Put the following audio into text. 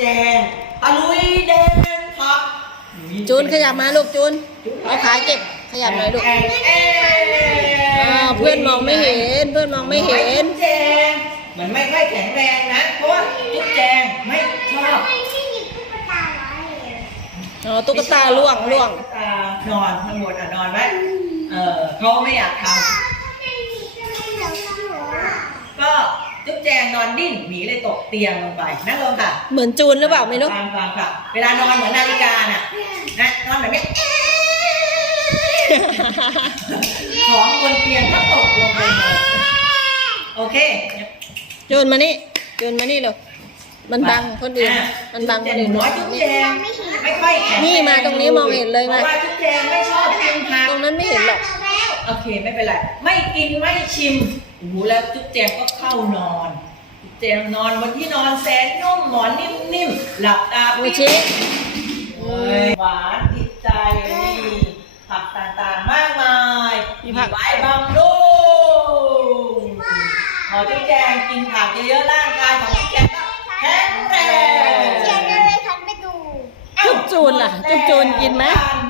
แจงตะลุยเดินพับ จูนขยับมาลูกจูนเอาขาเก็บขยับหน่อยลูกแอนแอนอ้าวเพื่อนมองไม่เห็น เพื่อนมองไม่เห็นจุ๊บแจงมันไม่ค่อยแข็งแรงนะเพราะว่าจุ๊บแจงไม่ชอบไม่ไม่หยิบตุ๊กตาไว้อ๋อตุ๊กตาล่วงล่วงตุ๊กตานอนทั้งหมดอะนอนไหมเออเขาไม่อยากทถ้ งนอนดิ้นหมีเลยตกเตียงลงไปนั่งลงค่ะเหมือนจูนหรือเปล่าไม่รู้ ฟังฟังค่ะ เวลานอนเหมือนนาฬิกาน่ะนะนอนแบบเนี้ยของบนเตียงก็ตกลงไปหมดโอเคจูนมานี่จูนมานี่ลูกมันบังคนอื่นอะมันบังคนอื่น น้อยจุ๊บแจงไม่ค่อยแข็งนี่มาตรงนี้มองเห็นเลยเพมาราะว่าจุ๊บแจงไม่ชอบกินผัก ตรงนั้นไม่เห็นหรอก โอเคไม่เป็นไร ไม่กินไม่ชิมโอ้โหแล้วจุ๊บแจงก็เข้านอน จุ๊บแจงนอนบนที่นอนแสนนุ่มหมอนนิ่มๆ หลับตาโอปิ๊บชิโอ้ยหวานจิตใจนี่ผักต่างๆมากมายมีผัก ไว้บำรุงพอจุ๊บแจงกินผักเยอะๆร่างกายของจุ๊บแจงก็แข็งแรง เขียนเลยทันไปดู จุ๊บจูนล่ะจุ๊บจูนกินไหมหด